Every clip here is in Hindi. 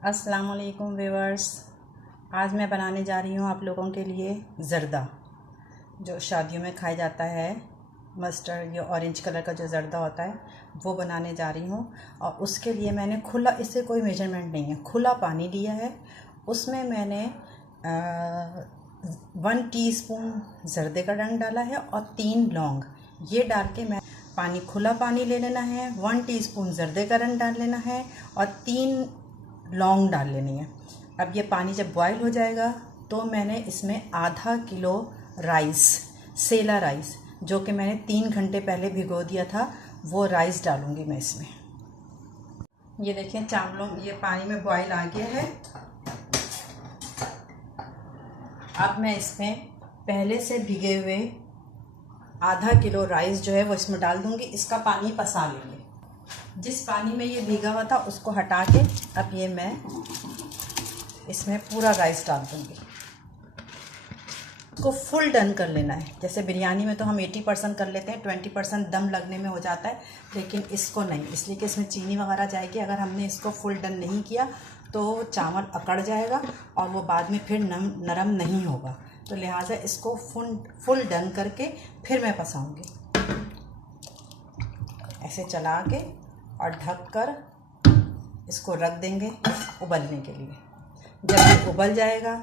अस्सलाम वालेकुम व्यूअर्स। आज मैं बनाने जा रही हूँ आप लोगों के लिए ज़र्दा, जो शादियों में खाया जाता है। मस्टर्ड या ऑरेंज कलर का जो ज़र्दा होता है वो बनाने जा रही हूँ। और उसके लिए मैंने खुला, इससे कोई मेजरमेंट नहीं है, खुला पानी लिया है। उसमें मैंने 1 टीस्पून ज़र्दे का रंग डाला है और 3 लौंग। ये डाल के मैं खुला पानी ले लेना है। 1 टीस्पून ज़र्दे का रंग डाल लेना है और 3 लौंग डाल लेनी है। अब ये पानी जब बॉईल हो जाएगा तो मैंने इसमें आधा किलो राइस, सेला राइस, जो कि मैंने 3 घंटे पहले भिगो दिया था, वो राइस डालूंगी मैं इसमें। ये देखिए चावलों, ये पानी में बॉईल आ गया है। अब मैं इसमें पहले से भिगे हुए आधा किलो राइस जो है वो इसमें डाल दूंगी। इसका पानी पसा लेंगे। जिस पानी में ये भीगा हुआ था उसको हटा के अब ये मैं इसमें पूरा राइस डाल दूंगी। इसको फुल डन कर लेना है। जैसे बिरयानी में तो हम 80% कर लेते हैं, 20% दम लगने में हो जाता है, लेकिन इसको नहीं, इसलिए कि इसमें चीनी वगैरह जाएगी। अगर हमने इसको फुल डन नहीं किया तो चावल अकड़ जाएगा और वो बाद में फिर नरम नहीं होगा। तो लिहाजा इसको फुल डन करके फिर मैं पसाऊंगी। ऐसे चला के और ढक कर इसको रख देंगे उबलने के लिए। जब ये उबल जाएगा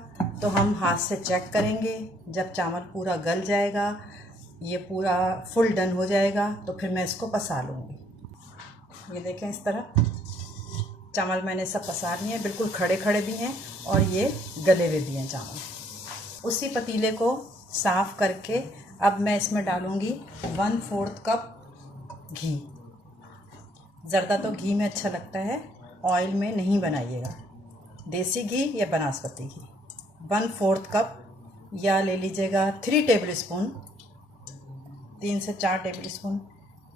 तो हम हाथ से चेक करेंगे। जब चावल पूरा गल जाएगा, ये पूरा फुल डन हो जाएगा, तो फिर मैं इसको पसा लूँगी। ये देखें, इस तरह चावल मैंने सब पसा लिए हैं, बिल्कुल खड़े खड़े भी हैं और ये गले हुए भी हैं चावल। उसी पतीले को साफ़ करके अब मैं इसमें डालूँगी 1/4 कप घी। ज़र्दा तो घी में अच्छा लगता है, ऑयल में नहीं बनाइएगा। देसी घी या बनास्पति घी 1/4 कप, या ले लीजिएगा 3 टेबल स्पून, 3 से 4 टेबल स्पून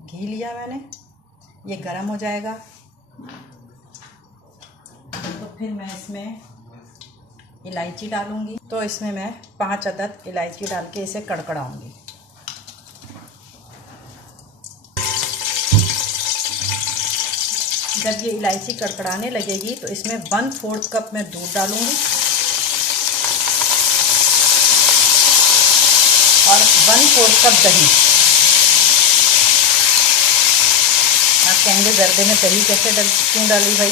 घी लिया मैंने। ये गर्म हो जाएगा तो फिर मैं इसमें इलायची डालूँगी। तो इसमें मैं 5 अदद इलायची डाल के इसे कड़कड़ाऊँगी। जब ये इलायची कड़कड़ाने लगेगी तो इसमें 1/4 कप मैं दूध डालूंगी और 1/4 कप दही। आप कहेंगे ज़र्दे में दही कैसे क्यों डाली भाई?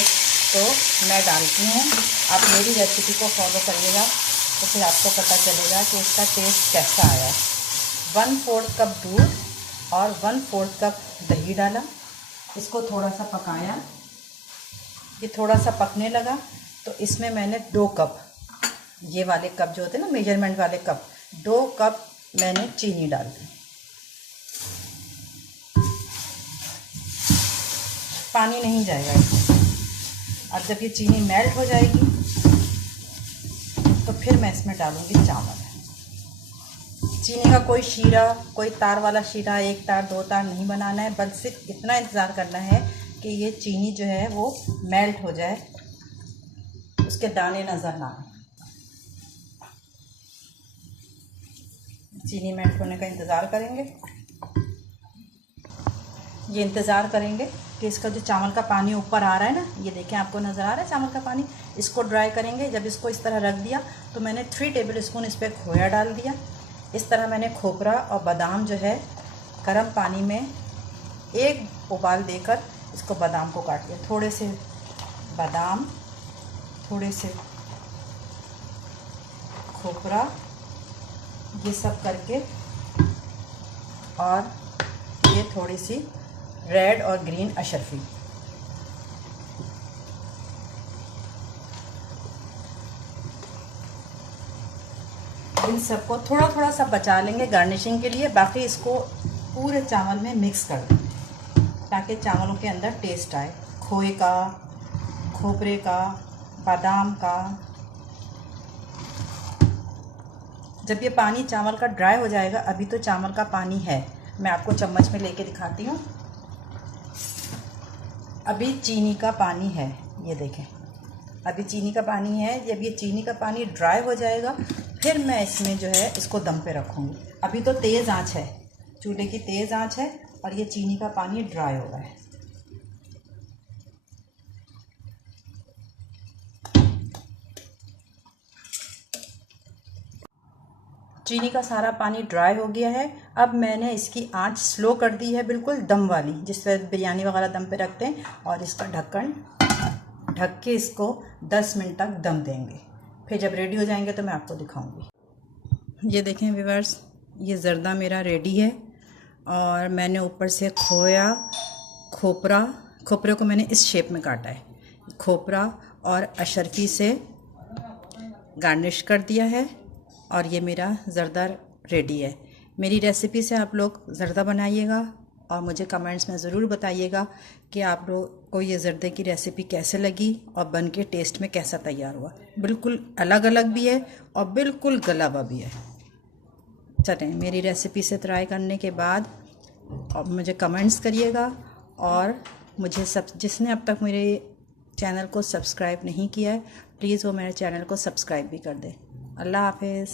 तो मैं डालती हूँ। आप मेरी रेसिपी को फॉलो करिएगा तो फिर आपको पता चलेगा कि इसका टेस्ट कैसा आया। 1/4 कप दूध और 1/4 कप दही डाला। इसको थोड़ा सा पकाया। ये थोड़ा सा पकने लगा तो इसमें मैंने 2 कप, ये वाले कप जो होते हैं ना, मेजरमेंट वाले कप, 2 कप मैंने चीनी डाल दी। पानी नहीं जाएगा इसमें। अब जब ये चीनी मेल्ट हो जाएगी तो फिर मैं इसमें डालूंगी चावल। चीनी का कोई शीरा, कोई तार वाला शीरा, 1 तार 2 तार नहीं बनाना है, बस सिर्फ इतना इंतज़ार करना है कि ये चीनी जो है वो मेल्ट हो जाए, उसके दाने नज़र ना आए। चीनी मेल्ट होने का इंतज़ार करेंगे। ये इंतज़ार करेंगे कि इसका जो चावल का पानी ऊपर आ रहा है ना, ये देखें, आपको नज़र आ रहा है चावल का पानी। इसको ड्राई करेंगे। जब इसको इस तरह रख दिया तो मैंने 3 टेबल स्पून इस पर खोया डाल दिया। इस तरह मैंने खोपरा और बादाम जो है गर्म पानी में एक उबाल देकर इसको बादाम को काट लिया। थोड़े से बादाम, थोड़े से खोपरा, ये सब करके, और ये थोड़ी सी रेड और ग्रीन अशरफी। इन सबको थोड़ा थोड़ा सा बचा लेंगे गार्निशिंग के लिए। बाकी इसको पूरे चावल में मिक्स कर देंगे ताकि चावलों के अंदर टेस्ट आए, खोए का, खोपरे का, बादाम का। जब ये पानी चावल का ड्राई हो जाएगा, अभी तो चावल का पानी है, मैं आपको चम्मच में लेके दिखाती हूँ। अभी चीनी का पानी है, ये देखें, अभी चीनी का पानी है। जब ये चीनी का पानी ड्राई हो जाएगा फिर मैं इसमें जो है इसको दम पे रखूँगी। अभी तो तेज़ आंच है, चूल्हे की तेज़ आंच है और ये चीनी का पानी ड्राई हो रहा है। चीनी का सारा पानी ड्राई हो गया है। अब मैंने इसकी आंच स्लो कर दी है, बिल्कुल दम वाली, जिस तरह बिरयानी वगैरह दम पे रखते हैं। और इसका ढक्कन ढक के इसको 10 मिनट तक दम देंगे। फिर जब रेडी हो जाएंगे तो मैं आपको दिखाऊंगी। ये देखें व्यूअर्स, ये ज़र्दा मेरा रेडी है। और मैंने ऊपर से खोपरे को मैंने इस शेप में काटा है। खोपरा और अशरफी से गार्निश कर दिया है। और ये मेरा ज़र्दा रेडी है। मेरी रेसिपी से आप लोग ज़र्दा बनाइएगा और मुझे कमेंट्स में ज़रूर बताइएगा कि आप लोग को ये ज़र्दे की रेसिपी कैसे लगी और बन के टेस्ट में कैसा तैयार हुआ। बिल्कुल अलग अलग भी है और बिल्कुल गला हुआ भी है। चलें, मेरी रेसिपी से ट्राई करने के बाद और मुझे कमेंट्स करिएगा। और मुझे जिसने अब तक मेरे चैनल को सब्सक्राइब नहीं किया है, प्लीज़ वो मेरे चैनल को सब्सक्राइब भी कर दे। अल्लाह हाफिज़।